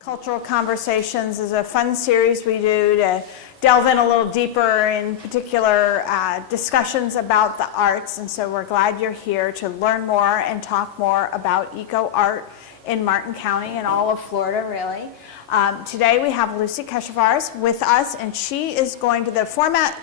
Cultural Conversations is a fun series we do to delve in a little deeper in particular discussions about the arts, and so we're glad you're here to learn more and talk more about eco art in Martin County and all of Florida, really. Today we have Lucy Keshavarz with us, and she is going to, the format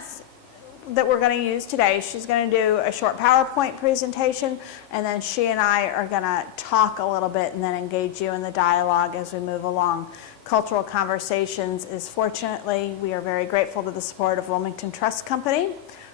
that we're going to use today, she's going to do a short PowerPoint presentation, and then she and I are going to talk a little bit and then engage you in the dialogue as we move along. Cultural Conversations is, fortunately, we are very grateful to the support of Wilmington Trust Company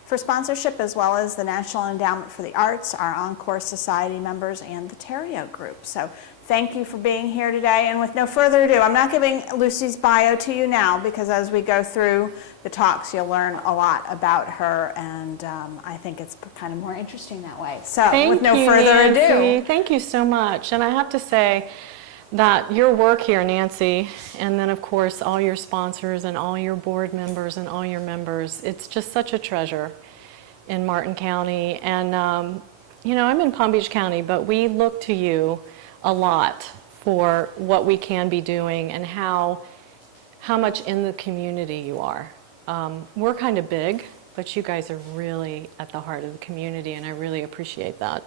for sponsorship, as well as the National Endowment for the Arts, our Encore Society members, and the Terrio Group. So thank you for being here today, and with no further ado, I'm not giving Lucy's bio to you now, because as we go through the talks, you'll learn a lot about her, and I think it's kind of more interesting that way. So with no further ado. Thank you so much. And I have to say that your work here, Nancy, and then of course all your sponsors and all your board members and all your members, it's just such a treasure in Martin County. And you know, I'm in Palm Beach County, but we look to you a lot for what we can be doing and how much in the community you are. We're kind of big, but you guys are really at the heart of the community, and I really appreciate that.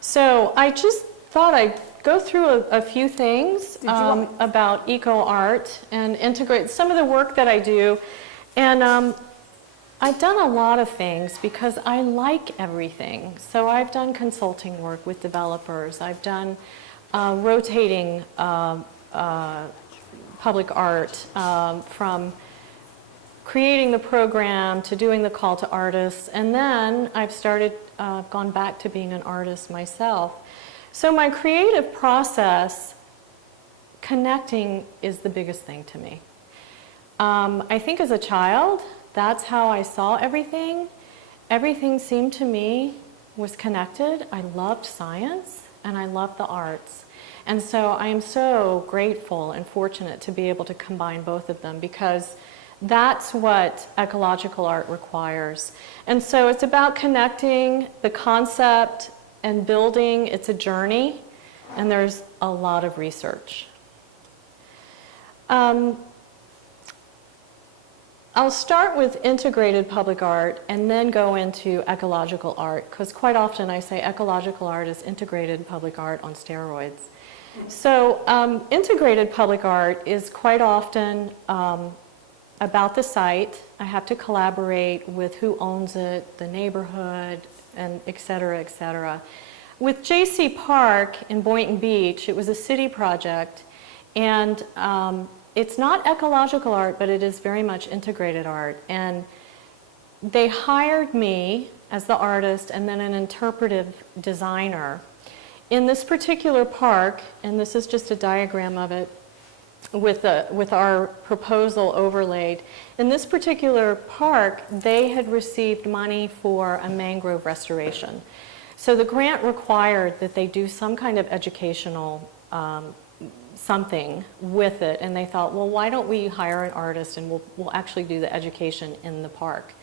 So I just thought I'd go through a few things about eco art and integrate some of the work that I do. And I've done a lot of things because I like everything. So I've done consulting work with developers. I've done rotating public art, from creating the program to doing the call to artists, and then I've gone back to being an artist myself. So my creative process, connecting is the biggest thing to me. I think as a child, that's how I saw everything. Everything seemed to me was connected. I loved science and I loved the arts. And so I am so grateful and fortunate to be able to combine both of them, because that's what ecological art requires. And so it's about connecting the concept and building. It's a journey, and there's a lot of research. I'll start with integrated public art and then go into ecological art, because quite often I say ecological art is integrated public art on steroids. So integrated public art is quite often about the site. I have to collaborate with who owns it, the neighborhood, and et cetera, et cetera. With J.C. Park in Boynton Beach, it was a city project, and it's not ecological art, but it is very much integrated art. And they hired me as the artist and then an interpretive designer. In this particular park, and this is just a diagram of it with our proposal overlaid, in this particular park, they had received money for a mangrove restoration. So the grant required that they do some kind of educational something with it, and they thought, well, why don't we hire an artist and we'll actually do the education in the park.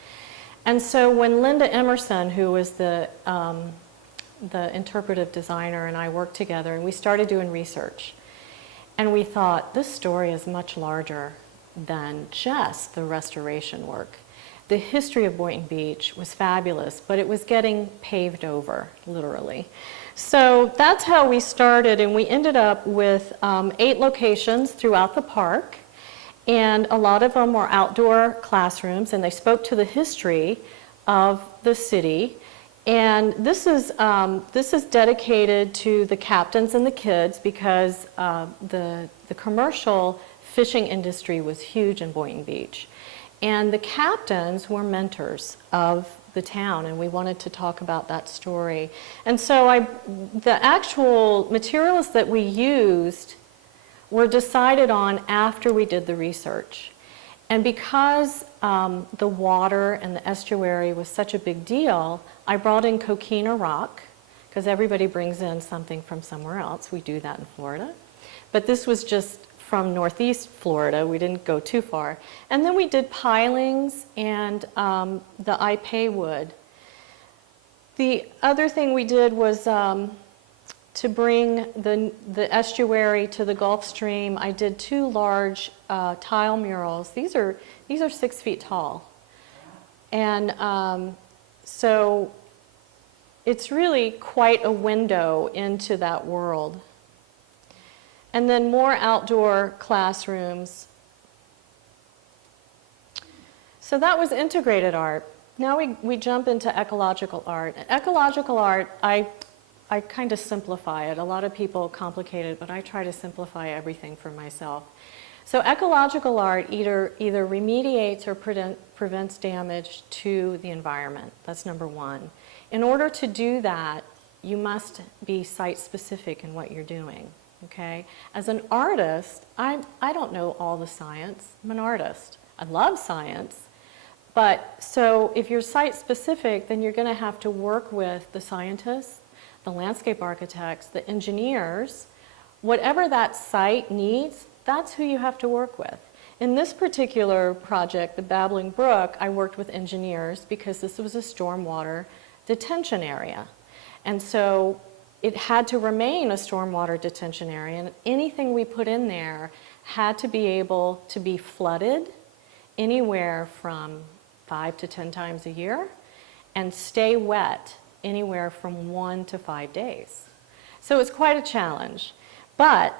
And so when Linda Emerson, who was the interpretive designer, and I worked together, and we started doing research, and we thought, this story is much larger than just the restoration work. The history of Boynton Beach was fabulous, but it was getting paved over, literally. So that's how we started, and we ended up with 8 locations throughout the park, and a lot of them were outdoor classrooms, and they spoke to the history of the city. And this is dedicated to the captains and the kids, because the commercial fishing industry was huge in Boynton Beach. And the captains were mentors of the town, and we wanted to talk about that story. And so the actual materials that we used were decided on after we did the research. And because the water and the estuary was such a big deal, I brought in coquina rock, because everybody brings in something from somewhere else. We do that in Florida. But this was just from Northeast Florida. We didn't go too far. And then we did pilings and the AIPP wood. The other thing we did was to bring the estuary to the Gulf Stream, I did 2 large tile murals. These are 6 feet tall. And so it's really quite a window into that world. And then more outdoor classrooms. So that was integrated art. Now we jump into ecological art. Ecological art, I kind of simplify it. A lot of people complicate it, but I try to simplify everything for myself. So ecological art either remediates or prevents damage to the environment. That's number one. In order to do that, you must be site-specific in what you're doing, okay? As an artist, I don't know all the science. I'm an artist. I love science. But so if you're site-specific, then you're going to have to work with the scientists, the landscape architects, the engineers. Whatever that site needs, that's who you have to work with. In this particular project, the Babbling Brook, I worked with engineers because this was a stormwater detention area. And so it had to remain a stormwater detention area, and anything we put in there had to be able to be flooded anywhere from 5 to 10 times a year and stay wet anywhere from 1 to 5 days. So it's quite a challenge. But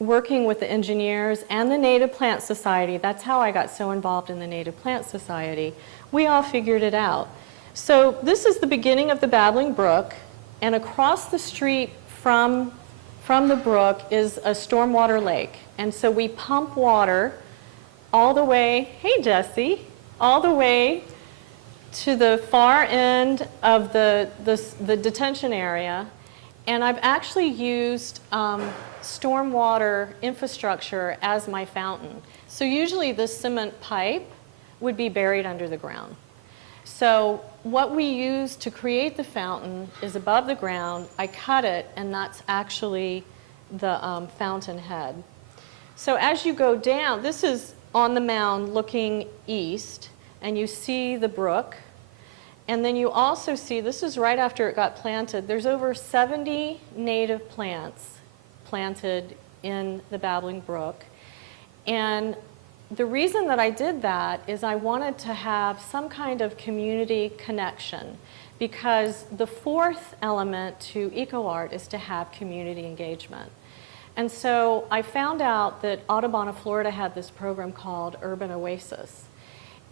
working with the engineers and the Native Plant Society, that's how I got so involved in the Native Plant Society, we all figured it out. So this is the beginning of the Babbling Brook, and across the street from the brook is a stormwater lake. And so we pump water all the way, hey Jesse, all the way to the far end of the detention area. And I've actually used stormwater infrastructure as my fountain. So usually this cement pipe would be buried under the ground. So what we use to create the fountain is above the ground. I cut it, and that's actually the fountain head. So as you go down, this is on the mound looking east, and you see the brook. And then you also see, this is right after it got planted, there's over 70 native plants planted in the Babbling Brook. And the reason that I did that is I wanted to have some kind of community connection, because the 4th element to EcoArt is to have community engagement. And so I found out that Audubon, Florida had this program called Urban Oasis.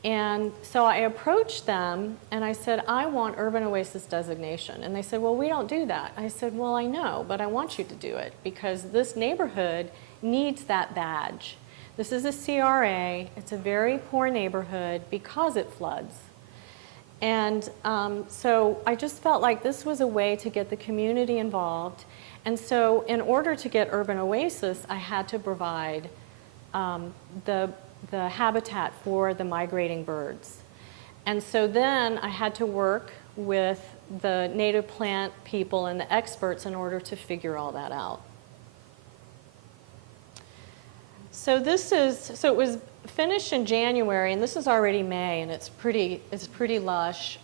And so I approached them and I said, I want Urban Oasis designation. And they said, well, we don't do that. I said, well, I know, but I want you to do it because this neighborhood needs that badge. This is a CRA. It's a very poor neighborhood because it floods. And so I just felt like this was a way to get the community involved. And so in order to get Urban Oasis, I had to provide the habitat for the migrating birds. And so then I had to work with the native plant people and the experts in order to figure all that out. So it was finished in January, and this is already May, and it's pretty lush.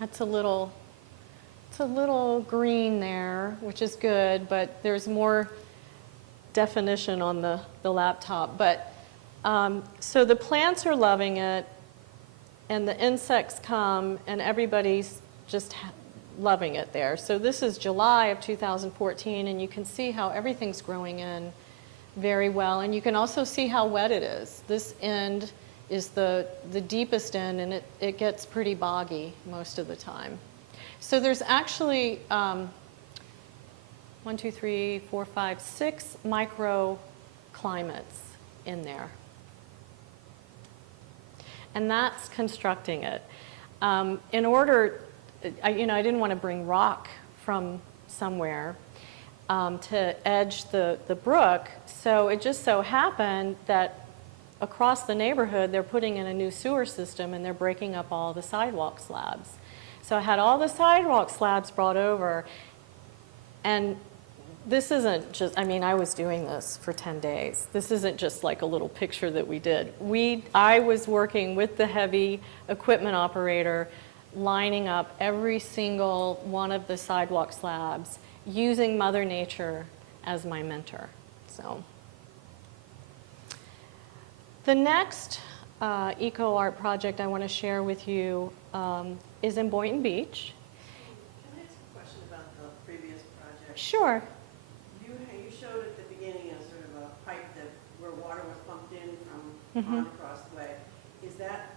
It's a little green there, which is good, but there's more definition on the laptop. But so the plants are loving it, and the insects come, and everybody's just loving it there. So this is July of 2014, and you can see how everything's growing in very well, and you can also see how wet it is. This end is the deepest end, and it gets pretty boggy most of the time. So there's actually 1, 2, 3, 4, 5, 6 microclimates in there. And that's constructing it. In order, I didn't want to bring rock from somewhere to edge the brook, so it just so happened that across the neighborhood they're putting in a new sewer system and they're breaking up all the sidewalk slabs. So I had all the sidewalk slabs brought over, and this isn't just, I was doing this for 10 days. This isn't just like a little picture that we did. I was working with the heavy equipment operator lining up every single one of the sidewalk slabs using Mother Nature as my mentor. So the next EcoArt project I want to share with you is in Boynton Beach. Can I ask a question about the previous project? Sure. You showed at the beginning a sort of a pipe where water was pumped in from Mhm. on across the way. Is that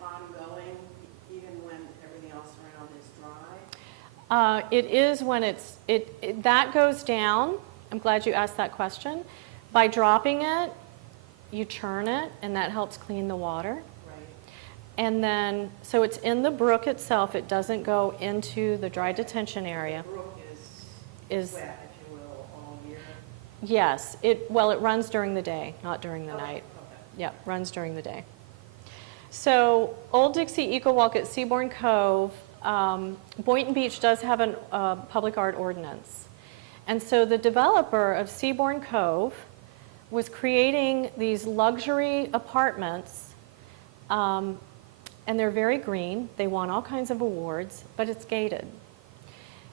ongoing even when everything else around is dry? It is when that goes down. I'm glad you asked that question. By dropping it, you churn it, and that helps clean the water. Right. And then, so it's in the brook itself. It doesn't go into the dry detention area. The brook Is wet, if you will, all year. Yes. It runs during the day, not during the night. Okay. Yeah, runs during the day. So Old Dixie Eco Walk at Seabourn Cove, Boynton Beach does have a public art ordinance. And so the developer of Seabourn Cove was creating these luxury apartments, and they're very green. They won all kinds of awards, but it's gated.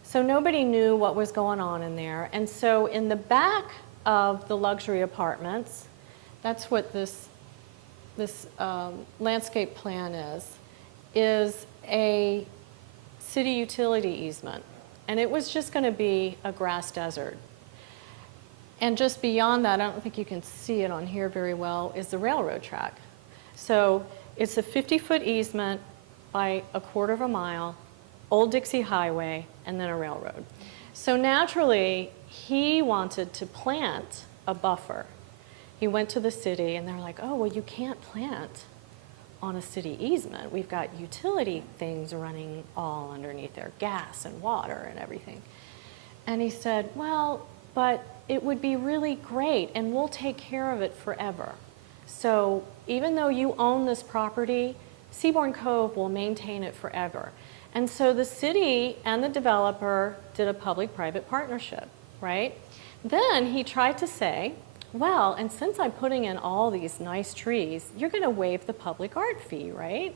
So nobody knew what was going on in there. And so in the back of the luxury apartments, that's what this landscape plan is a city utility easement. And it was just going to be a grass desert. And just beyond that, I don't think you can see it on here very well, is the railroad track. So it's a 50-foot easement by a quarter of a mile, Old Dixie Highway, and then a railroad. So naturally, he wanted to plant a buffer. He went to the city, and they're like, oh, well, you can't plant on a city easement. We've got utility things running all underneath there, gas and water and everything. And he said, well, but it would be really great, and we'll take care of it forever. So even though you own this property, Seabourn Cove will maintain it forever. And so the city and the developer did a public-private partnership, right? Then he tried to say, well, and since I'm putting in all these nice trees, you're going to waive the public art fee, right?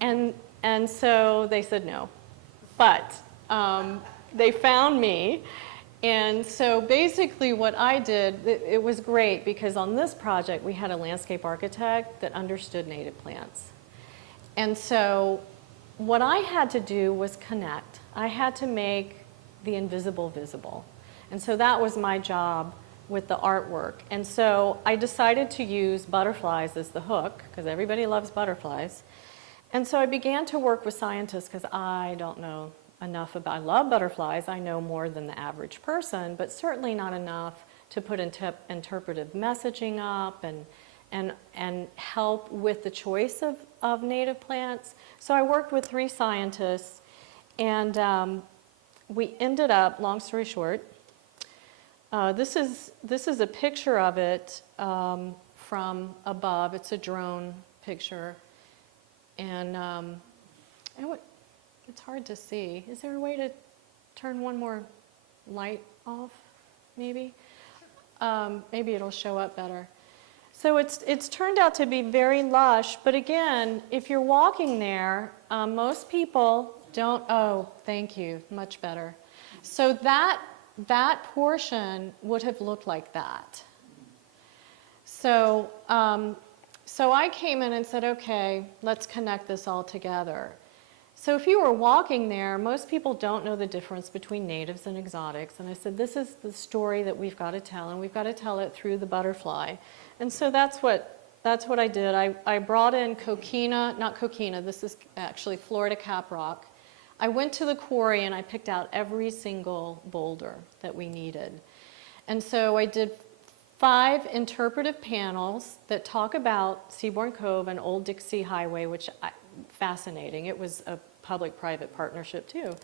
And so they said no. But they found me. And so basically what I did, it was great because on this project we had a landscape architect that understood native plants. And so what I had to do was connect. I had to make the invisible visible. And so that was my job with the artwork. And so I decided to use butterflies as the hook, because everybody loves butterflies. And so I began to work with scientists, because I don't know enough about, I love butterflies, I know more than the average person, but certainly not enough to put interpretive messaging up and help with the choice of native plants. So I worked with 3 scientists, and we ended up, long story short, this is a picture of it from above. It's a drone picture, and it's hard to see. Is there a way to turn one more light off, maybe? Maybe it'll show up better. So it's turned out to be very lush, but again, if you're walking there, most people don't, oh, thank you, much better. So that portion would have looked like that. So, so I came in and said, okay, let's connect this all together. So if you were walking there, most people don't know the difference between natives and exotics. And I said, this is the story that we've got to tell, and we've got to tell it through the butterfly. And so that's what I did. I brought in not coquina, this is actually Florida caprock. I went to the quarry and I picked out every single boulder that we needed. And so I did 5 interpretive panels that talk about Seabourn Cove and Old Dixie Highway, which fascinating. It was a public-private partnership too.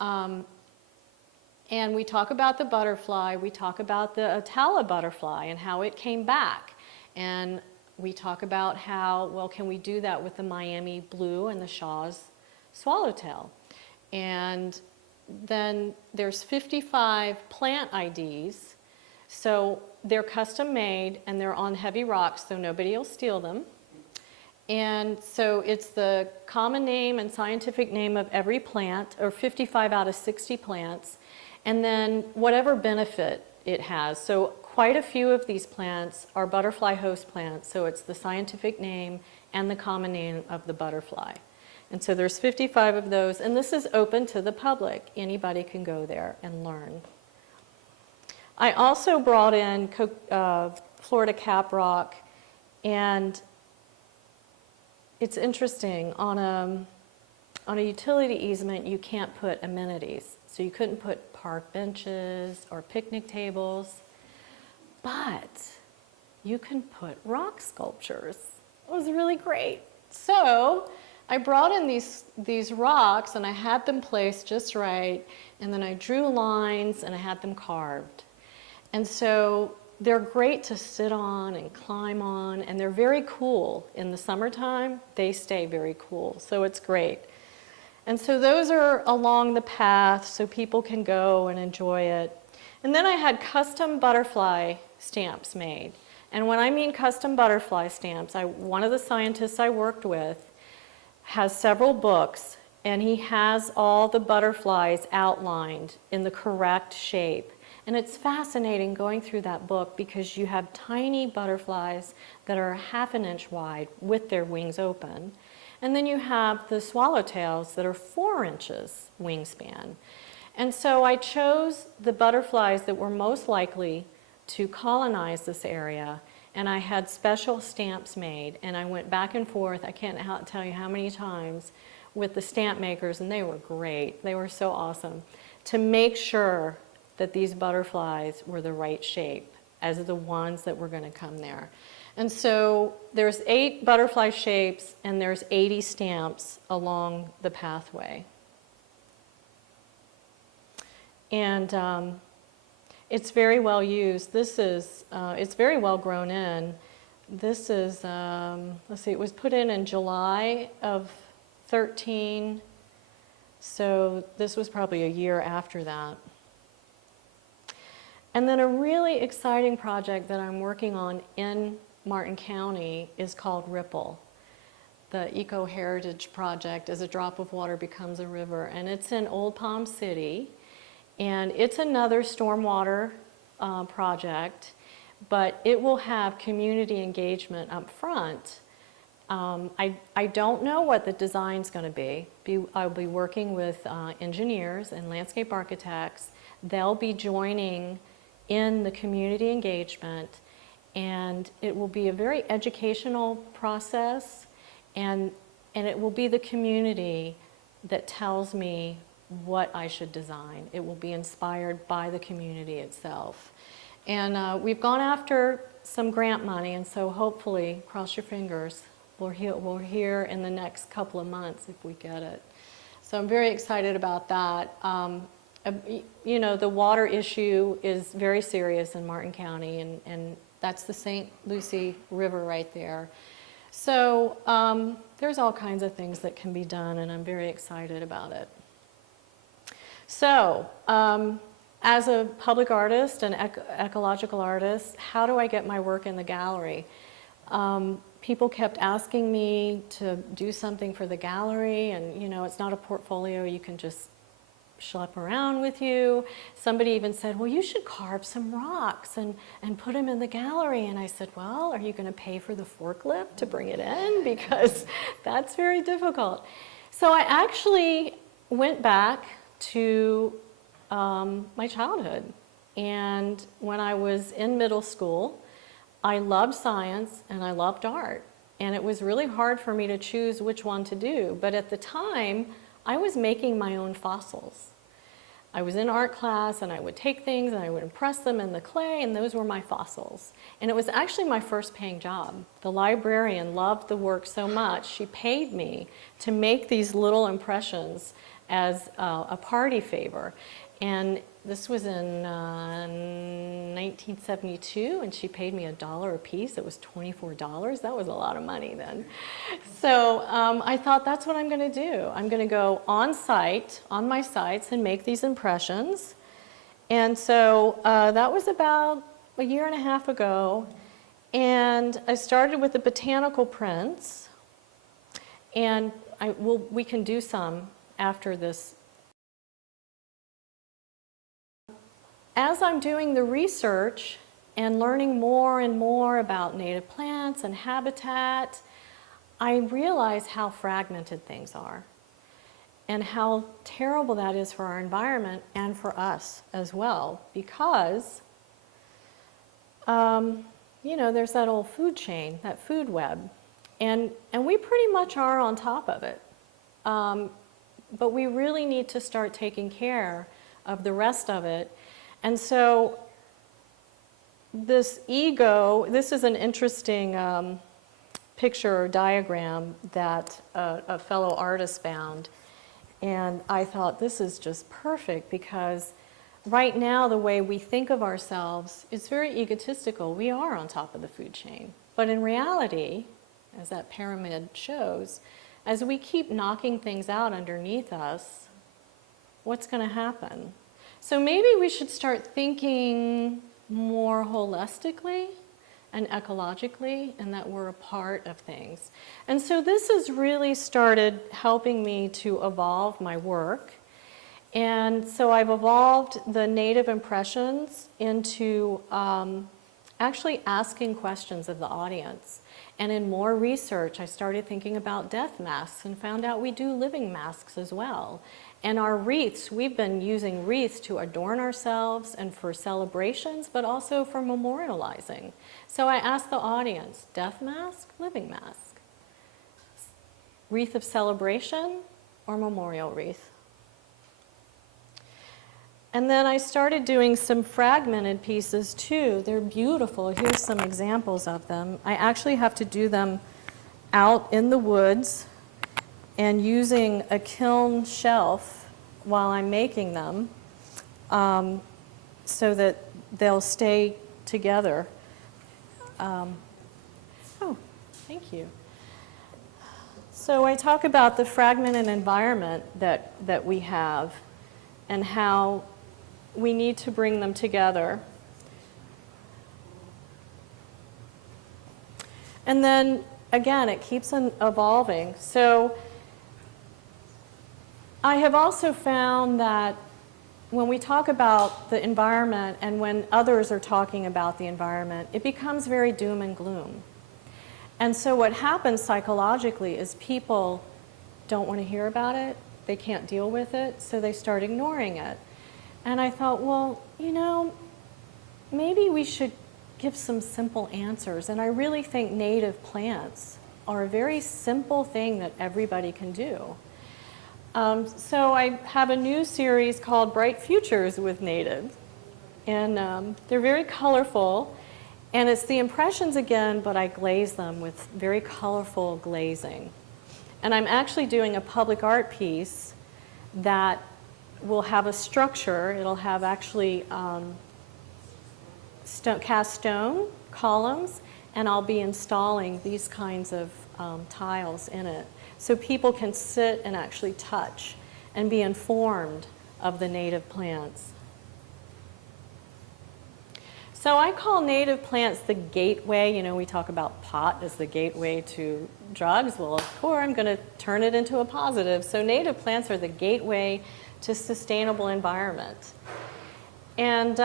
And we talk about the butterfly, we talk about the Atala butterfly and how it came back. And we talk about how, well, can we do that with the Miami blue and the Shaw's swallowtail? And then there's 55 plant IDs. So they're custom made and they're on heavy rocks, so nobody will steal them. And so it's the common name and scientific name of every plant, or 55 out of 60 plants, and then whatever benefit it has. So quite a few of these plants are butterfly host plants, so it's the scientific name and the common name of the butterfly. And so there's 55 of those, and this is open to the public. Anybody can go there and learn. I also brought in Florida caprock, and it's interesting, on a utility easement, you can't put amenities. So you couldn't put park benches or picnic tables, but you can put rock sculptures. It was really great. So I brought in these rocks, and I had them placed just right, and then I drew lines and I had them carved. And so they're great to sit on and climb on, and they're very cool. In the summertime, they stay very cool, so it's great. And so those are along the path so people can go and enjoy it. And then I had custom butterfly stamps made. And when I mean custom butterfly stamps, one of the scientists I worked with has several books, and he has all the butterflies outlined in the correct shape. And it's fascinating going through that book because you have tiny butterflies that are ½ an inch wide with their wings open. And then you have the swallowtails that are 4 inches wingspan. And so I chose the butterflies that were most likely to colonize this area, and I had special stamps made, and I went back and forth, I can't tell you how many times, with the stamp makers, and they were great. They were so awesome, to make sure that these butterflies were the right shape as the ones that were going to come there. And so there's 8 butterfly shapes, and there's 80 stamps along the pathway. And it's very well used. This is, it's very well grown in. This is, let's see, it was put in July of 13, so this was probably a year after that. And then a really exciting project that I'm working on in Martin County is called Ripple. The Eco-Heritage Project, As a Drop of Water Becomes a River, and it's in Old Palm City. And it's another stormwater project, but it will have community engagement up front. I don't know what the design's going to be. I'll be working with engineers and landscape architects. They'll be joining in the community engagement, and it will be a very educational process, and it will be the community that tells me what I should design. It will be inspired by the community itself. And we've gone after some grant money, and so hopefully, cross your fingers, we'll hear in the next couple of months if we get it. So I'm very excited about that. You know, the water issue is very serious in Martin County, and that's the St. Lucie River right there. So there's all kinds of things that can be done, and I'm very excited about it. So, as a public artist and ecological artist, how do I get my work in the gallery? People kept asking me to do something for the gallery, and you know, it's not a portfolio you can just schlep around with you. Somebody even said, well, you should carve some rocks and put them in the gallery. And I said, well, are you going to pay for the forklift to bring it in? Because that's very difficult. So I actually went back to my childhood. And when I was in middle school, I loved science and I loved art. And it was really hard for me to choose which one to do. But at the time, I was making my own fossils. I was in art class, and I would take things and I would impress them in the clay, and those were my fossils. And it was actually my first paying job. The librarian loved the work so much, she paid me to make these little impressions as a party favor. And this was in 1972, and she paid me $1 a piece. It was $24. That was a lot of money then. So I thought, that's what I'm going to do. I'm going to go on site, on my sites, and make these impressions. And so that was about a year and a half ago. And I started with the botanical prints. And we can do some after this. As I'm doing the research and learning more and more about native plants and habitat, I realize how fragmented things are and how terrible that is for our environment and for us as well, because there's that old food chain, that food web, and we pretty much are on top of it. But we really need to start taking care of the rest of it. And so this is an interesting picture or diagram that a fellow artist found. And I thought, this is just perfect, because right now the way we think of ourselves is very egotistical. We are on top of the food chain. But in reality, as that pyramid shows, as we keep knocking things out underneath us, what's going to happen? So maybe we should start thinking more holistically and ecologically, and that we're a part of things. And so this has really started helping me to evolve my work. And so I've evolved the native impressions into actually asking questions of the audience. And in more research, I started thinking about death masks and found out we do living masks as well. And our wreaths, we've been using wreaths to adorn ourselves and for celebrations, but also for memorializing. So I asked the audience, death mask, living mask? Wreath of celebration or memorial wreath? And then I started doing some fragmented pieces too. They're beautiful. Here's some examples of them. I actually have to do them out in the woods and using a kiln shelf while I'm making them so that they'll stay together. Oh, thank you. So I talk about the fragmented environment that we have and how we need to bring them together. And then, again, it keeps on evolving. So I have also found that when we talk about the environment and when others are talking about the environment, it becomes very doom and gloom. And so what happens psychologically is people don't want to hear about it, they can't deal with it, so they start ignoring it. And I thought, well, maybe we should give some simple answers. And I really think native plants are a very simple thing that everybody can do. So I have a new series called Bright Futures with Native. And they're very colorful. And it's the impressions again, but I glaze them with very colorful glazing. And I'm actually doing a public art piece that will have a structure. It'll have actually cast stone columns, and I'll be installing these kinds of tiles in it. So people can sit and actually touch and be informed of the native plants. So I call native plants the gateway. We talk about pot as the gateway to drugs. Well, of course, I'm going to turn it into a positive. So native plants are the gateway to sustainable environment. And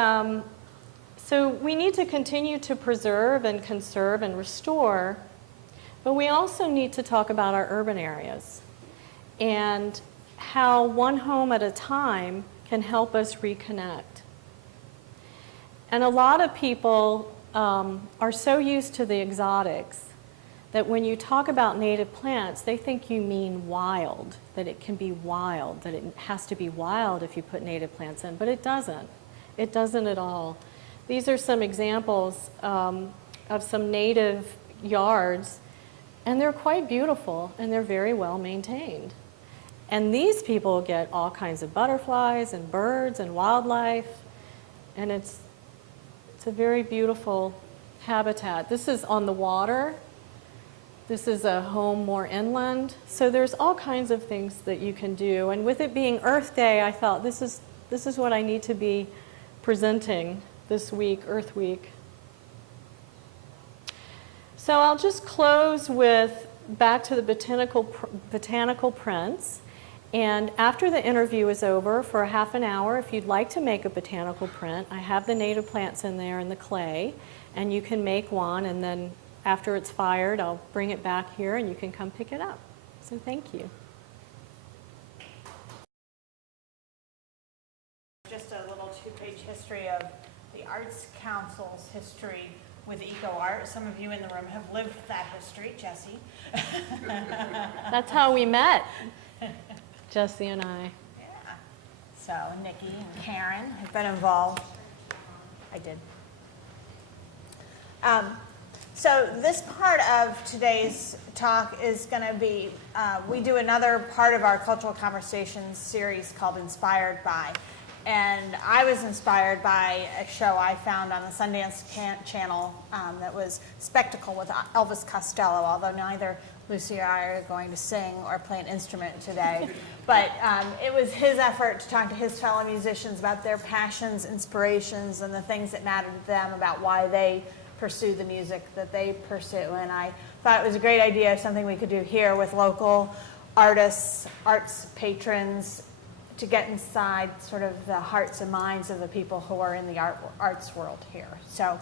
so we need to continue to preserve and conserve and restore, but we also need to talk about our urban areas and how one home at a time can help us reconnect. And a lot of people are so used to the exotics that when you talk about native plants, they think you mean wild, that it can be wild, that it has to be wild if you put native plants in, but it doesn't. It doesn't at all. These are some examples of some native yards, and they're quite beautiful, and they're very well maintained. And these people get all kinds of butterflies and birds and wildlife, and it's a very beautiful habitat. This is on the water. This is a home more inland. So there's all kinds of things that you can do. And with it being Earth Day, I thought this is what I need to be presenting this week, Earth Week. So I'll just close with back to the botanical prints. And after the interview is over, for a half an hour, if you'd like to make a botanical print, I have the native plants in there and the clay, and you can make one, and then after it's fired, I'll bring it back here and you can come pick it up. So thank you. Just a little two-page history of the Arts Council's history with EcoArt. Some of you in the room have lived that history, Jesse. That's how we met, Jesse and I. Yeah. So Nikki and Karen have been involved. I did. So this part of today's talk is going to be, we do another part of our Cultural Conversations series called Inspired By. And I was inspired by a show I found on the Sundance Channel that was Spectacle with Elvis Costello, although neither Lucy or I are going to sing or play an instrument today. But it was his effort to talk to his fellow musicians about their passions, inspirations, and the things that mattered to them, about why they pursue the music that they pursue. And I thought it was a great idea, something we could do here with local artists, arts patrons, to get inside sort of the hearts and minds of the people who are in the arts world here. So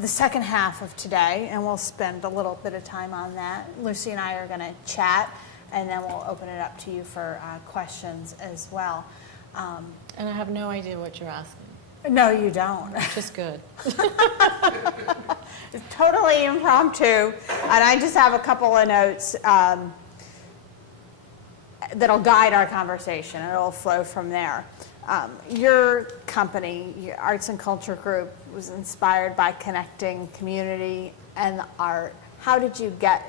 the second half of today, and we'll spend a little bit of time on that, Lucy and I are going to chat, and then we'll open it up to you for questions as well. And I have no idea what you're asking. No, you don't. Which is good. It's totally impromptu, and I just have a couple of notes that'll guide our conversation, and it'll flow from there. Your company, your Arts and Culture Group, was inspired by connecting community and the art. How did you get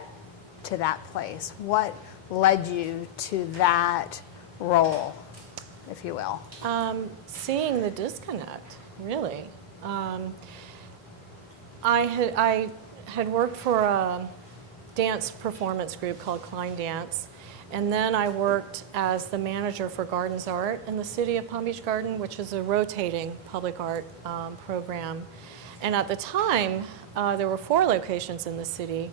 to that place? What led you to that role, if you will? Seeing the disconnect, really. I had worked for a dance performance group called Klein Dance, and then I worked as the manager for Gardens Art in the city of Palm Beach Garden, which is a rotating public art program. And at the time, there were 4 locations in the city,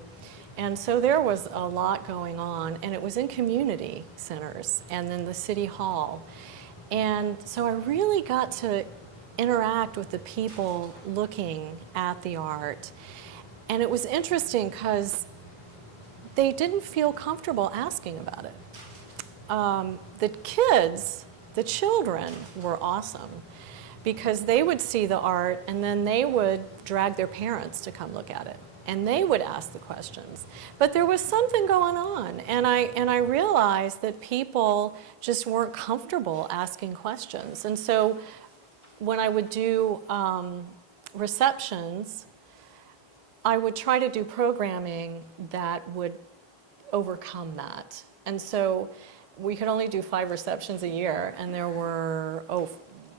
and so there was a lot going on, and it was in community centers and then the city hall. And so I really got to interact with the people looking at the art. And it was interesting because they didn't feel comfortable asking about it. The kids, the children, were awesome because they would see the art and then they would drag their parents to come look at it. And they would ask the questions. But there was something going on, and I realized that people just weren't comfortable asking questions. And so when I would do receptions, I would try to do programming that would overcome that. And so we could only do 5 receptions a year, and there were,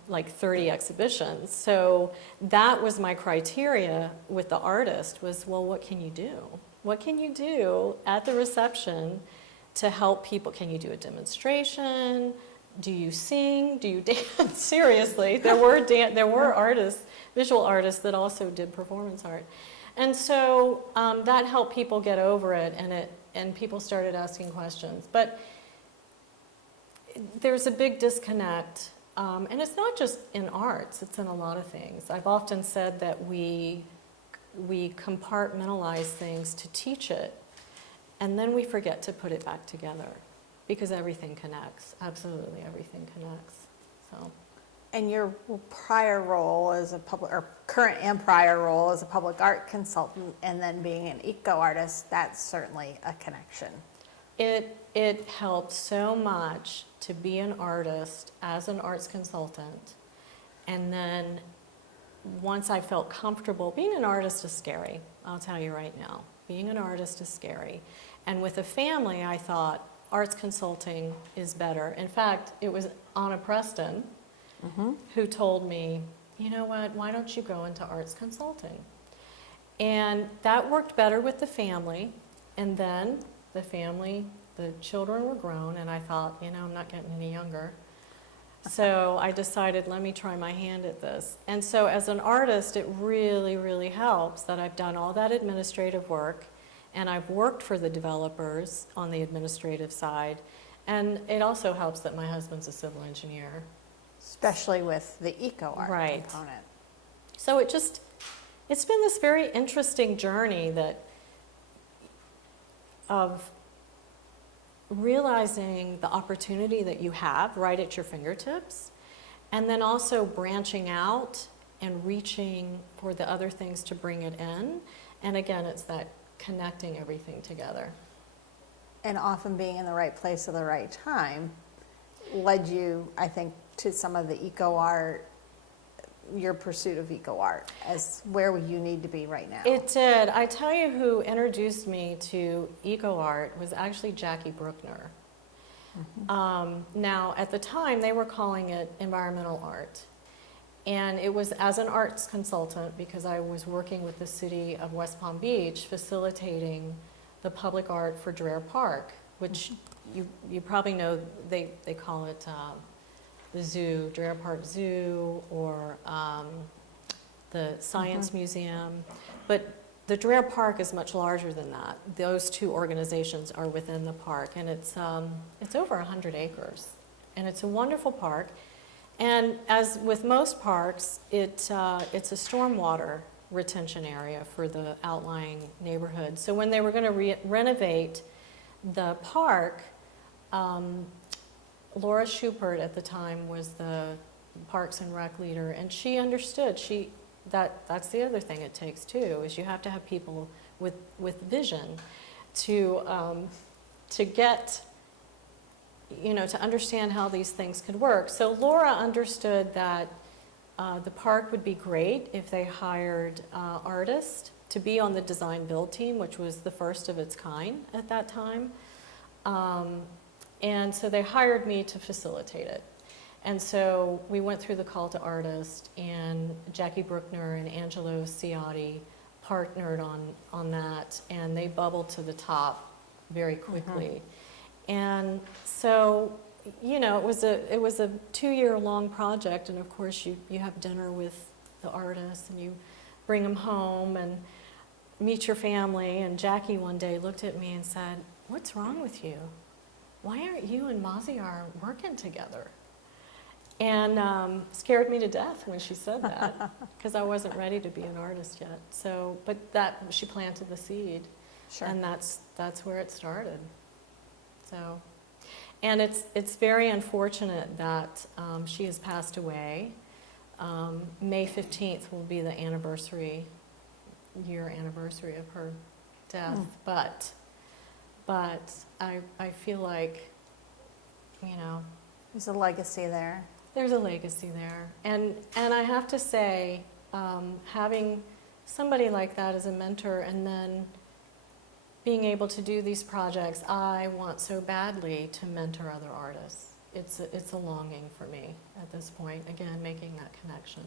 like 30 exhibitions. So that was my criteria with the artist was, well, what can you do? What can you do at the reception to help people? Can you do a demonstration? Do you sing? Do you dance? Seriously, there were artists, visual artists that also did performance art. And so that helped people get over it, and people started asking questions. But there's a big disconnect. And it's not just in arts, it's in a lot of things. I've often said that we compartmentalize things to teach it, and then we forget to put it back together, because everything connects. Absolutely everything connects. So. And your prior role as a current and prior role as a public art consultant, and then being an eco-artist, that's certainly a connection. It helped so much to be an artist as an arts consultant, and then once I felt comfortable, being an artist is scary, I'll tell you right now. Being an artist is scary. And with a family, I thought arts consulting is better. In fact, it was Anna Preston who told me, you know what, why don't you go into arts consulting? And that worked better with the family, and then the children were grown, and I thought, you know, I'm not getting any younger. So I decided, let me try my hand at this. And so as an artist, it really, really helps that I've done all that administrative work, and I've worked for the developers on the administrative side, and it also helps that my husband's a civil engineer. Especially with the EcoArt Right. component. So it's been this very interesting journey of realizing the opportunity that you have right at your fingertips, and then also branching out and reaching for the other things to bring it in. And again, it's that connecting everything together. And often being in the right place at the right time led you, I think, to some of the EcoArt, your pursuit of EcoArt as where you need to be right now. It did. I tell you who introduced me to EcoArt was actually Jackie Bruckner. Now, at the time, they were calling it environmental art. And it was as an arts consultant, because I was working with the city of West Palm Beach, facilitating the public art for Dreher Park, which you probably know they call it the zoo, Dreher Park Zoo, or the Science Museum. But the Dreher Park is much larger than that. Those two organizations are within the park, and it's over 100 acres. And it's a wonderful park. And as with most parks, it's a stormwater retention area for the outlying neighborhood. So when they were going to renovate the park, Laura Schupert at the time was the Parks and Rec leader, and she understood. That's the other thing it takes too, is you have to have people with vision to get, to understand how these things could work. So Laura understood that the park would be great if they hired artists to be on the design build team, which was the first of its kind at that time. And so they hired me to facilitate it. And so we went through the call to artist, and Jackie Bruckner and Angelo Ciotti partnered on that, and they bubbled to the top very quickly. And so, it was a 2-year-long project, and of course you have dinner with the artists, and you bring them home and meet your family. And Jackie one day looked at me and said, "What's wrong with you? Why aren't you and Maziar working together?" And scared me to death when she said that, because I wasn't ready to be an artist yet. So, but she planted the seed, Sure. and that's where it started. So, and it's very unfortunate that she has passed away. May 15th will be the year anniversary of her death. But I feel like, There's a legacy there. there's a legacy there. And I have to say, having somebody like that as a mentor, and then being able to do these projects, I want so badly to mentor other artists. It's a longing for me at this point, again, making that connection.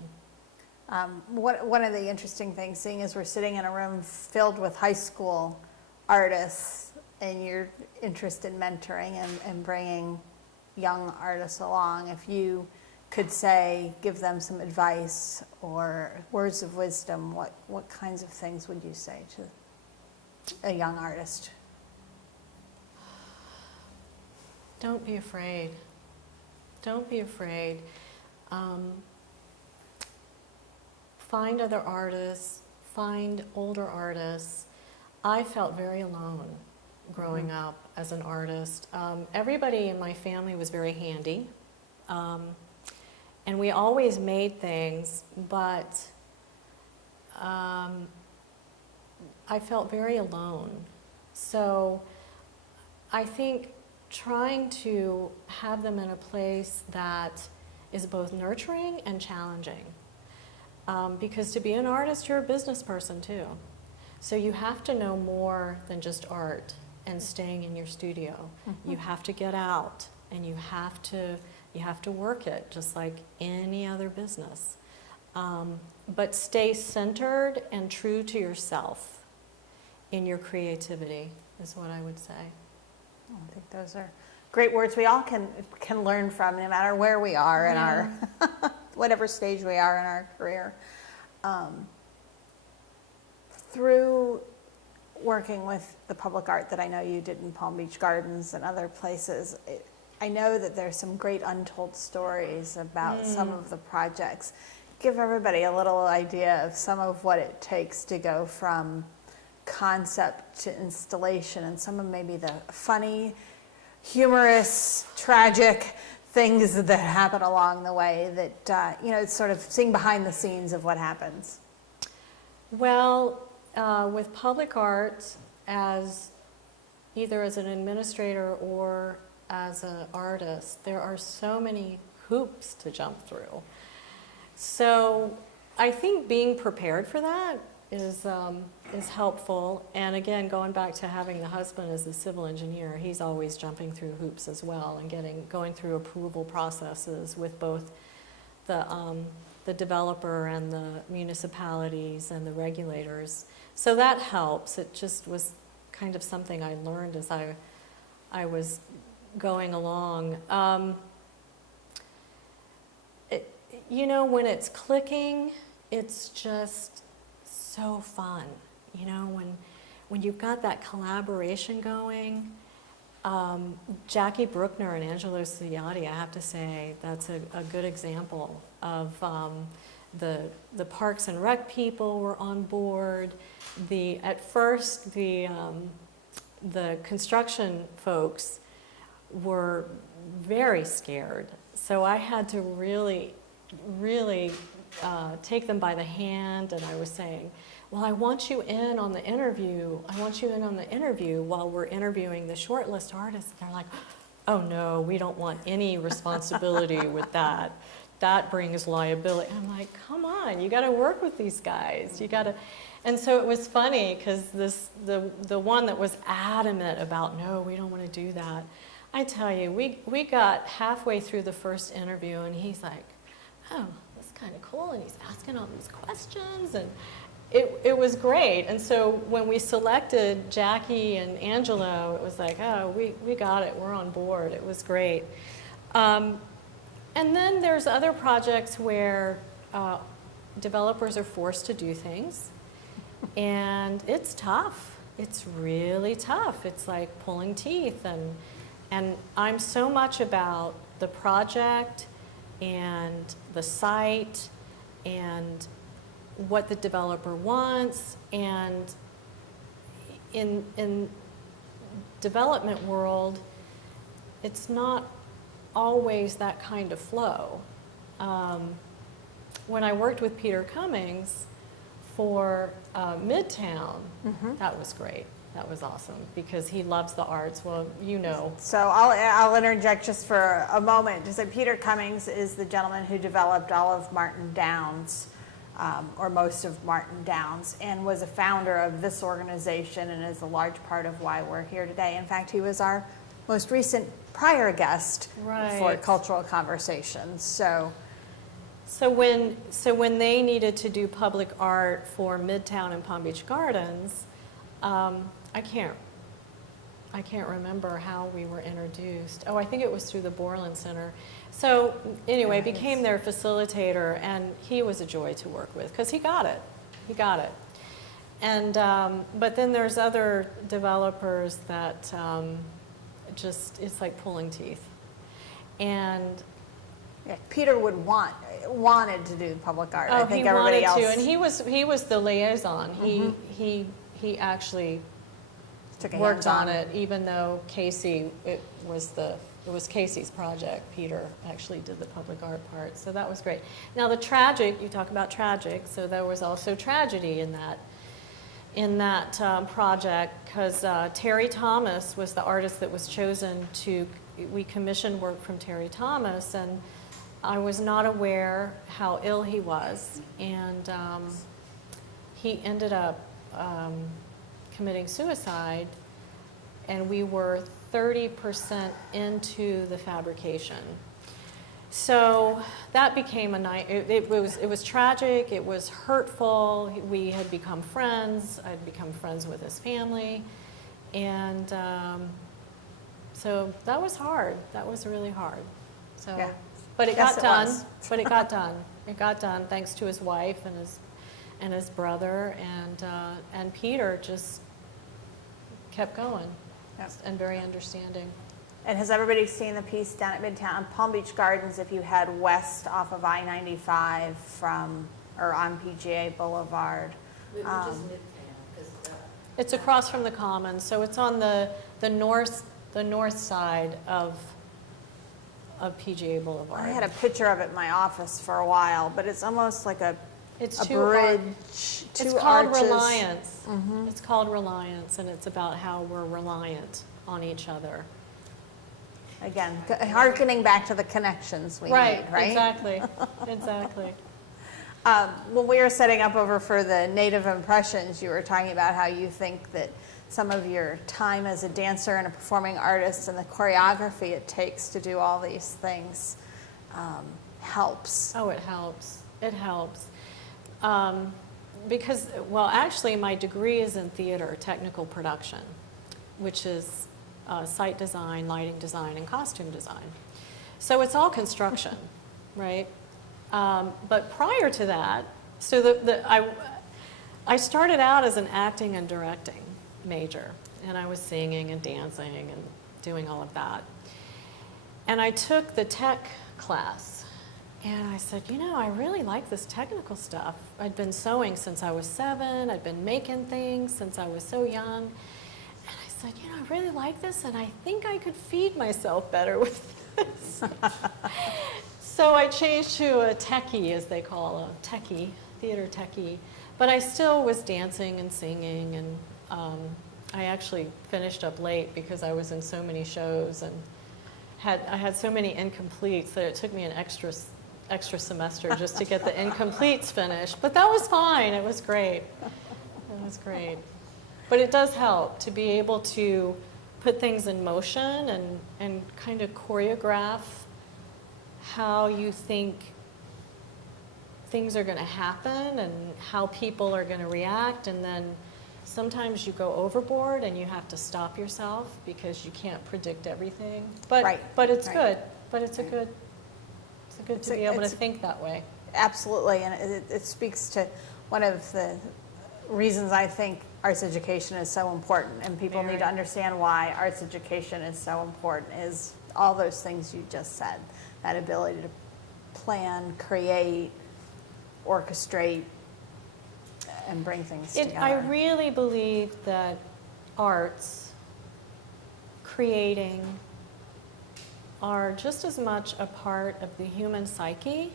One of the interesting things, seeing as we're sitting in a room filled with high school artists, and your interest in mentoring and bringing young artists along, if you could give them some advice or words of wisdom, what kinds of things would you say to a young artist? Don't be afraid. Don't be afraid. Find other artists, find older artists. I felt very alone growing up as an artist. Everybody in my family was very handy. And we always made things, but I felt very alone. So I think trying to have them in a place that is both nurturing and challenging. Because to be an artist, you're a business person too. So you have to know more than just art and staying in your studio. You have to get out, and you have to work it just like any other business. But stay centered and true to yourself in your creativity is what I would say. I think those are great words we all can learn from, no matter where we are in our whatever stage we are in our career. Through working with the public art that I know you did in Palm Beach Gardens and other places, I know that there's some great untold stories about some of the projects. Give everybody a little idea of some of what it takes to go from concept to installation, and some of maybe the funny, humorous, tragic things that happen along the way that, it's sort of seeing behind the scenes of what happens. Well, with public art, either as an administrator or as an artist, there are so many hoops to jump through. So I think being prepared for that is helpful. And again, going back to having the husband as a civil engineer, he's always jumping through hoops as well and going through approval processes with both the developer and the municipalities and the regulators. So that helps. It just was kind of something I learned as I was going along. When it's clicking, it's just so fun. When you've got that collaboration going, Jackie Bruckner and Angelo Ciotti, I have to say, that's a good example of the Parks and Rec people were on board. At first, the construction folks were very scared, so I had to really take them by the hand, and I was saying, well, I want you in on the interview. While we're interviewing the shortlist artists. And they're like, oh no, we don't want any responsibility with that. That brings liability. I'm like, come on, you got to work with these guys. And so it was funny because the one that was adamant about, no, we don't want to do that. I tell you, we got halfway through the first interview and he's like, oh, that's kind of cool. And he's asking all these questions, and it was great. And so when we selected Jackie and Angelo, it was like, oh, we got it. We're on board. It was great. And then there's other projects where developers are forced to do things, and it's tough. It's really tough. It's like pulling teeth, and I'm so much about the project and the site and what the developer wants, and in development world, it's not always that kind of flow. When I worked with Peter Cummings for Midtown, that was great. That was awesome because he loves the arts. Well, So I'll interject just for a moment to say Peter Cummings is the gentleman who developed all of Martin Downs, or most of Martin Downs, and was a founder of this organization and is a large part of why we're here today. In fact, he was our most recent prior guest for Cultural Conversations. So when they needed to do public art for Midtown and Palm Beach Gardens, I can't remember how we were introduced. Oh, I think it was through the Borland Center. So anyway, became their facilitator, and he was a joy to work with because he got it. And but then there's other developers that it's like pulling teeth. And yeah, Peter wanted to do public art. Oh, I think he everybody wanted else to, and he was the liaison. He actually worked on it, even though it was Casey's project. Peter actually did the public art part, so that was great. Now you talk about tragic, so there was also tragedy in that project, because Terry Thomas was the artist that was chosen we commissioned work from Terry Thomas, and I was not aware how ill he was, and he ended up committing suicide, and we were 30% into the fabrication. So that became it was tragic, it was hurtful. We had become friends. I'd become friends with his family, and so that was hard. That was really hard. So, yeah. But it got done. But it got done. It got done thanks to his wife and his brother, and Peter just kept going Yep. and very understanding. And has everybody seen the piece down at Midtown Palm Beach Gardens if you head west off of I-95 or on PGA Boulevard? Which is Midtown, because It's across from the Commons, so it's on the north side of PGA Boulevard. I had a picture of it in my office for a while, but it's almost like a It's a two ar- bridge, two It's called arches. Reliance. It's called Reliance, and it's about how we're reliant on each other. Again, hearkening back to the connections we need, right? Exactly, exactly. When we were setting up over for the Native Impressions, you were talking about how you think that some of your time as a dancer and a performing artist and the choreography it takes to do all these things helps. Oh, it helps. It helps. Because, well, actually, my degree is in theater, technical production, which is site design, lighting design, and costume design. So it's all construction, right? But prior to that, so I started out as an acting and directing major, and I was singing and dancing and doing all of that. And I took the tech class, and I said, you know, I really like this technical stuff. I'd been sewing since I was 7. I'd been making things since I was so young. And I said, you know, I really like this, and I think I could feed myself better with this. So I changed to a techie, as they call a techie, theater techie. But I still was dancing and singing, and I actually finished up late because I was in so many shows and I had so many incompletes that it took me an extra semester just to get the incompletes finished. But that was fine. It was great. It was great. But it does help to be able to put things in motion and kind of choreograph how you think things are going to happen and how people are going to react. And then sometimes you go overboard and you have to stop yourself because you can't predict everything. But Right, but it's right. good. But it's a good to be able to it's- think that way. Absolutely, and it speaks to one of the reasons I think arts education is so important, and people need to Very. understand why arts education is so important, is all those things you just said. That ability to plan, create, orchestrate, and bring things together. I really believe that arts, creating, are just as much a part of the human psyche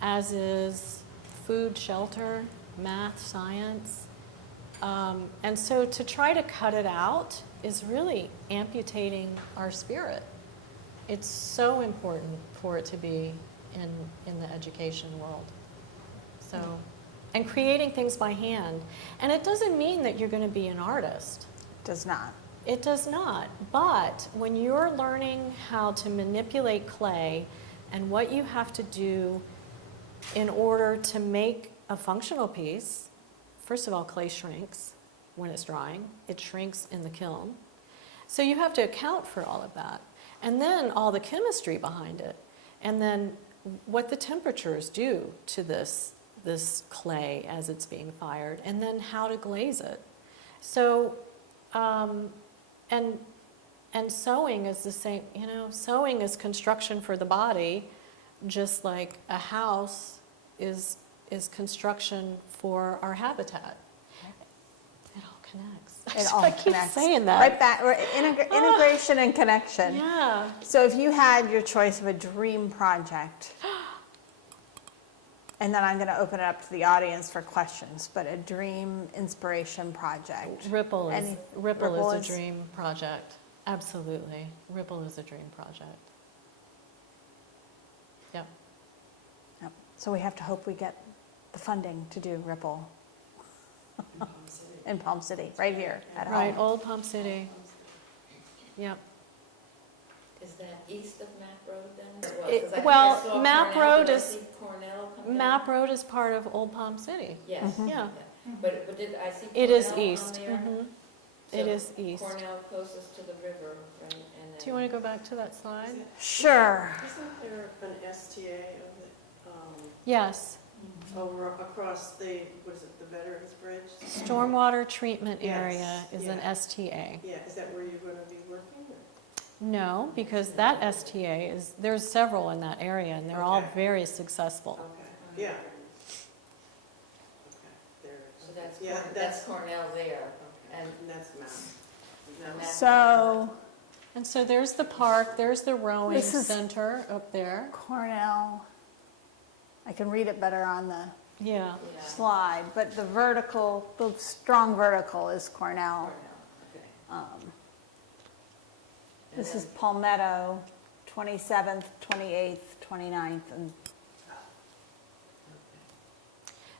as is food, shelter, math, science. And so to try to cut it out is really amputating our spirit. It's so important for it to be in the education world. So, and creating things by hand. And it doesn't mean that you're going to be an artist. Does not. It does not. But when you're learning how to manipulate clay and what you have to do in order to make a functional piece, first of all, clay shrinks when it's drying. It shrinks in the kiln. So you have to account for all of that. And then all the chemistry behind it. And then what the temperatures do to this clay as it's being fired. And then how to glaze it. So, and sewing is the same, you know, sewing is construction for the body, just like a house is construction for our habitat. It all connects. It all I keep connects. saying that. Right back, integration and connection. Yeah. So if you had your choice of a dream project, and then I'm going to open it up to the audience for questions, but a dream inspiration project. Ripple is Any- Ripple is a dream project. Absolutely. Ripple is a dream project. Yep. Yep. So we have to hope we get the funding to do Ripple in Palm City, right here at Right, home. Old Palm City. Yep. is that east of Map Road then? 'Cause I think I Well, saw Map Cornell. Road Did I is- see Cornell come down? Map Road is part of Old Palm City. Yes. Yeah. But did I see It is Cornell on east. there? Mhm. It So is east. Cornell closest to the river, right? And then Do you want to go back to that slide? Sure. Isn't there an STA of the, Yes. over across the, what is it, the Veterans Bridge? Stormwater treatment Yes, area is an yeah. STA. Yeah, is that where you're going to be working? Or? No, because that STA is, there's several in that area, and they're all Okay. very successful. Okay, yeah. Okay, there. So that's, Yeah, that's Cornell there. Okay, And and that's Mount. And No. that's- So And so there's the park, there's the rowing This is- center up there. Cornell, I can read it better on the Yeah. Yeah. slide, but the vertical, the strong vertical is Cornell. Cornell, okay. Um, And This is then- Palmetto, 27th, 28th, 29th, and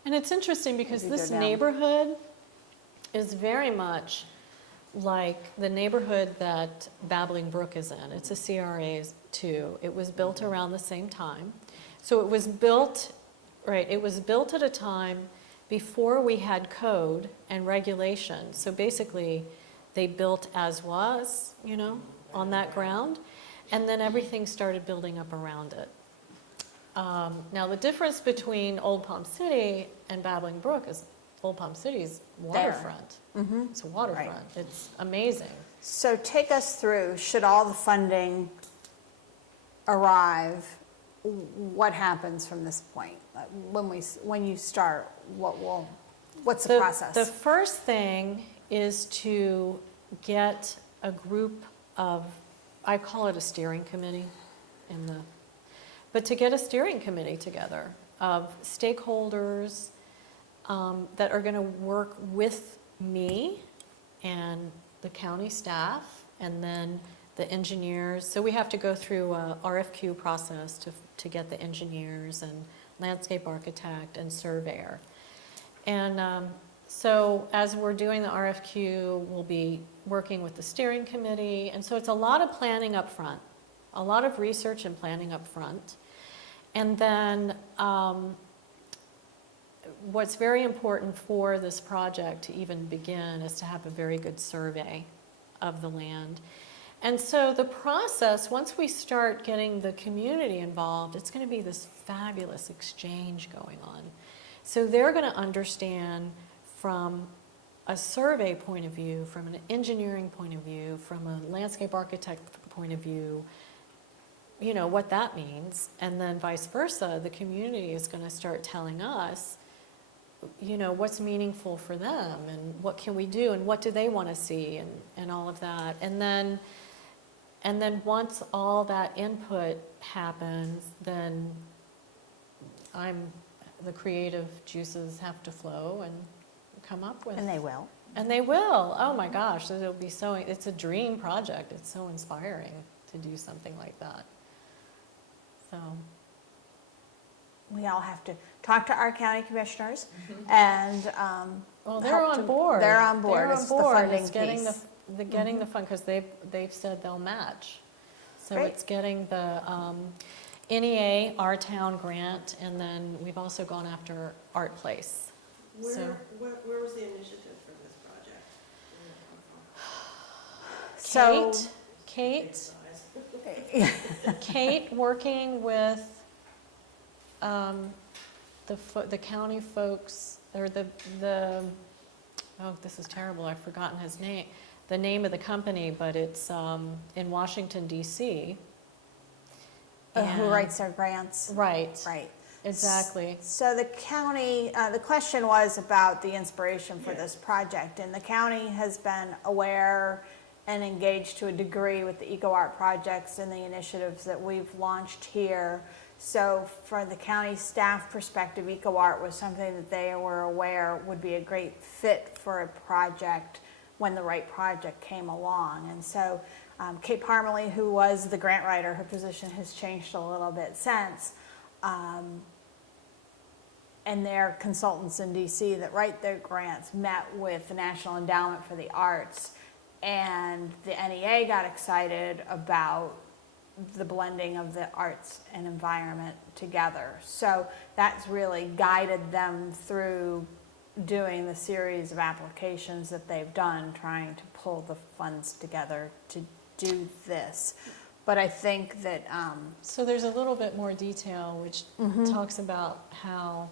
And it's interesting because Maybe this go down. neighborhood is very much like the neighborhood that Babbling Brook is in. It's a CRA too. It was built around the same time. So it was built, right, it was built at a time before we had code and regulation. So basically, they built as was, you know, on that ground, and then everything started building up around it. Now, the difference between Old Palm City and Babbling Brook is Old Palm City's waterfront. It's a waterfront. It's amazing. so take us through, should all the funding arrive, what happens from this point? When you start, what's the process? The first thing is to get a group of, I call it a steering committee but to get a steering committee together of stakeholders that are going to work with me and the county staff and then the engineers. So we have to go through a RFQ process to get the engineers and landscape architect and surveyor. And so as we're doing the RFQ, we'll be working with the steering committee. And so it's a lot of planning up front, a lot of research and planning up front. And then what's very important for this project to even begin is to have a very good survey of the land. And so the process, once we start getting the community involved, it's going to be this fabulous exchange going on. So they're going to understand from a survey point of view, from an engineering point of view, from a landscape architect point of view, you know, what that means. And then vice versa, the community is going to start telling us, you know, what's meaningful for them and what can we do and what do they want to see and all of that. And then once all that input happens, then the creative juices have to flow and come up with. And they will. And they will. Oh my gosh, it'll be so, it's a dream project. It's so inspiring to do something like that. So, We all have to talk to our county commissioners and well, they're help on to- board. They're on board. They're on It's the board. funding It's getting piece. getting the fund because they've said they'll match. So Great. it's getting the NEA, Our Town grant, and then we've also gone after Art Place. So- Where was the initiative for this project? Where did it come from? So, Kate, Big size. Kate working with the county folks, or the oh, this is terrible, I've forgotten the name of the company, but it's in Washington, D.C. who And- writes our grants? Right, Right. exactly. So the county, the question was about the inspiration for this project, and the county has been aware and engaged to a degree with the EcoArt projects and the initiatives that we've launched here. So from the county staff perspective, EcoArt was something that they were aware would be a great fit for a project when the right project came along. And so Kate Parmalee, who was the grant writer, her position has changed a little bit since, and their consultants in DC that write their grants met with the National Endowment for the Arts, and the NEA got excited about the blending of the arts and environment together. So that's really guided them through doing the series of applications that they've done, trying to pull the funds together to do this. But I think that So there's a little bit more detail, which talks about how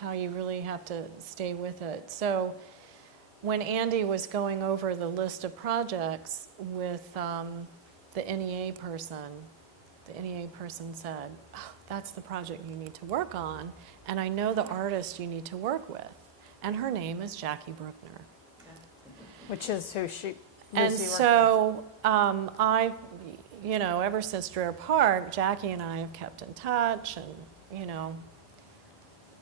how you really have to stay with it. So when Andy was going over the list of projects with the NEA person said, oh, that's the project you need to work on, and I know the artist you need to work with. And her name is Jackie Bruckner. Which is who she, And Lucy worked so ever since Dreher Park, Jackie and I have kept in touch, and,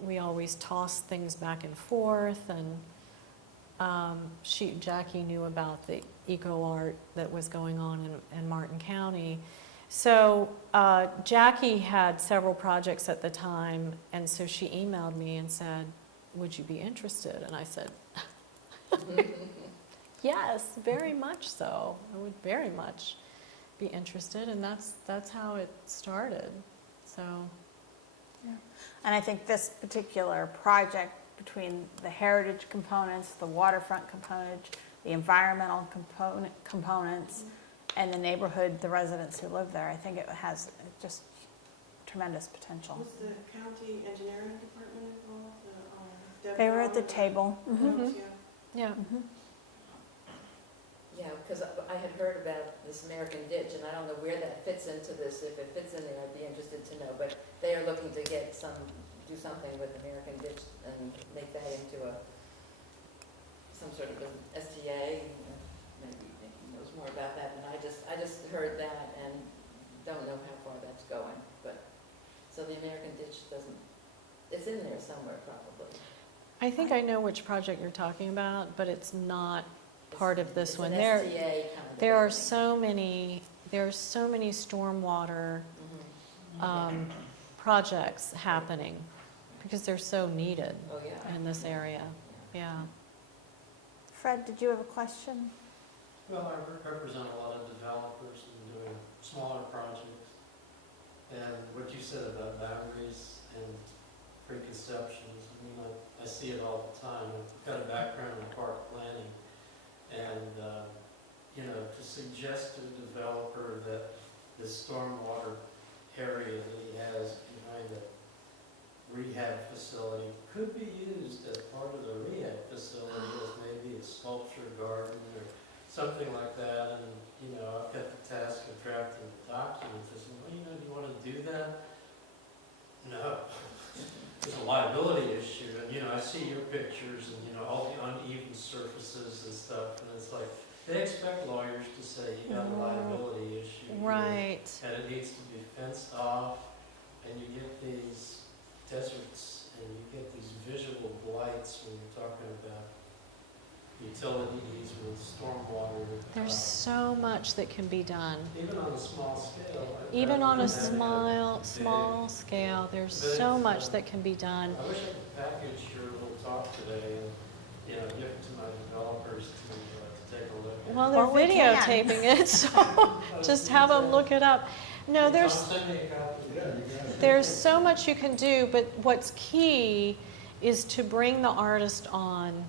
we always toss things back and forth, and Jackie knew about the EcoArt that was going on in Martin County. So Jackie had several projects at the time, and so she emailed me and said, would you be interested? And I said, yes, very much so. I would very much be interested, and that's how it started. So, Yeah. And I think this particular project, between the heritage components, the waterfront component, the environmental components, and the neighborhood, the residents who live there, I think it has just tremendous potential. Was the county engineering department involved? They were at the table. yeah. Yeah, because I had heard about this American ditch, and I don't know where that fits into this. If it fits in there, I'd be interested to know. But they are looking to do something with American ditch and make that into some sort of an STA. Maybe he knows more about that. And I just heard that and don't know how far that's going. But so the American ditch it's in there somewhere probably. I think I know which project you're talking about, but it's not part of this one. It's an STA kind of There are thing. so many stormwater Mhm. projects happening because they're so needed Oh, yeah. in this area. Yeah. Fred, did you have a question? Well, I represent a lot of developers and doing smaller projects. And what you said about boundaries and preconceptions, I see it all the time. I've got a background in park planning. And, to suggest to a developer that the stormwater area that he has behind a rehab facility could be used as part of the rehab facility as maybe a sculpture garden or something like that. And, I've got the task of drafting the documents. I said, well, do you want to do that? No. It's a liability issue. And, I see your pictures and, all the uneven surfaces and stuff. And it's like, they expect lawyers to say you got a liability issue here, Right. and it needs to be fenced off, and you get these deserts, and you get these visual blights when you're talking about utility easements, stormwater. There's so much that can be done. Even on a small scale. Even on a rather than small scale, there's so much that can be done. I wish I could package your little talk today and, give it to my developers to take a look at. Well, they're Well, we can. videotaping it, so just have them look it up. No, Send me a copy. there's so much you can do, but what's key is to bring the artist on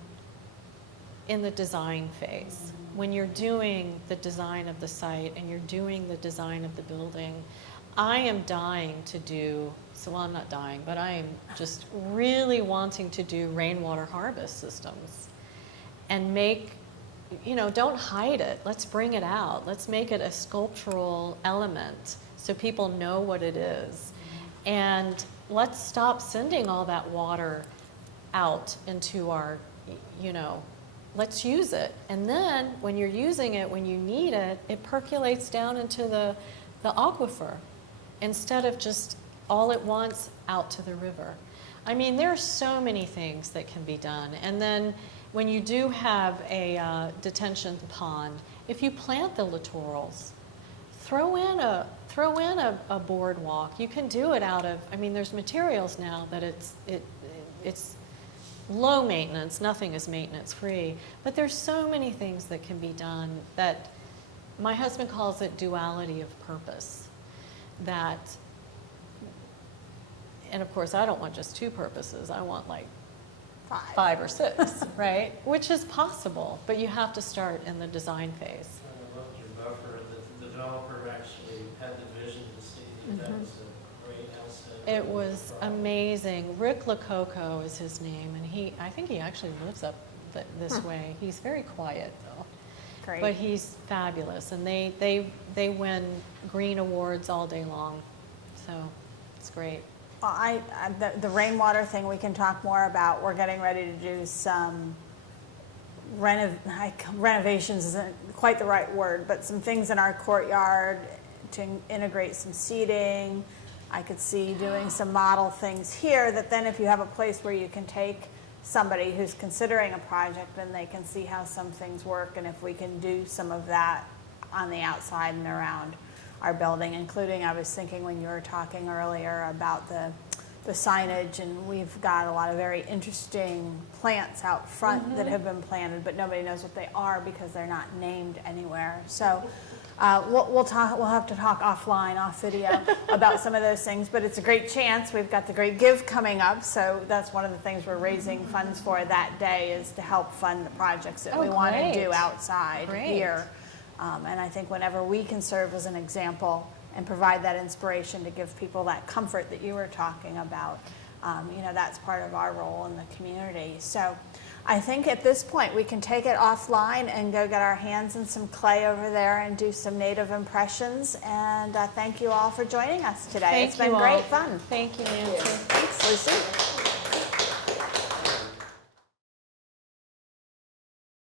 in the design phase. When you're doing the design of the site and you're doing the design of the building, I am dying to do, well, I'm not dying, but I am just really wanting to do rainwater harvest systems and make, don't hide it. Let's bring it out. Let's make it a sculptural element so people know what it is. And let's stop sending all that water out into our, let's use it. And then when you're using it, when you need it, it percolates down into the aquifer instead of just all at once out to the river. I mean, there are so many things that can be done. And then when you do have a detention pond, if you plant the littorals, throw in a boardwalk. You can do it out of, there's materials now that it's low maintenance, nothing is maintenance free, but there's so many things that can be done that my husband calls it duality of purpose. And of course I don't want just two purposes, I want like 5 or 6, right? Which is possible, but you have to start in the design phase. I loved your buffer, that the developer actually had the vision to see that that was a great asset It was amazing. Rick Lococo is his name, and I think he actually lives up this way. He's very quiet though. Great. But he's fabulous, and they win green awards all day long, so it's great. Well, the rainwater thing we can talk more about. We're getting ready to do some renovations isn't quite the right word, but some things in our courtyard to integrate some seating. I could see doing some model things here that then if you have a place where you can take somebody who's considering a project, then they can see how some things work, and if we can do some of that on the outside and around our building, including, I was thinking when you were talking earlier about the signage, and we've got a lot of very interesting plants out front that have been planted, but nobody knows what they are because they're not named anywhere. So we'll have to talk offline, off video, about some of those things, but it's a great chance. We've got the Great Give coming up, so that's one of the things we're raising funds for that day, is to help fund the projects that we want to do outside here. And I think whenever we can serve as an example and provide that inspiration to give people that comfort that you were talking about, that's part of our role in the community. So I think at this point we can take it offline and go get our hands in some clay over there and do some native impressions. And thank you all for joining us today. It's been great fun. Thank you, Nancy. Thanks, Lucy.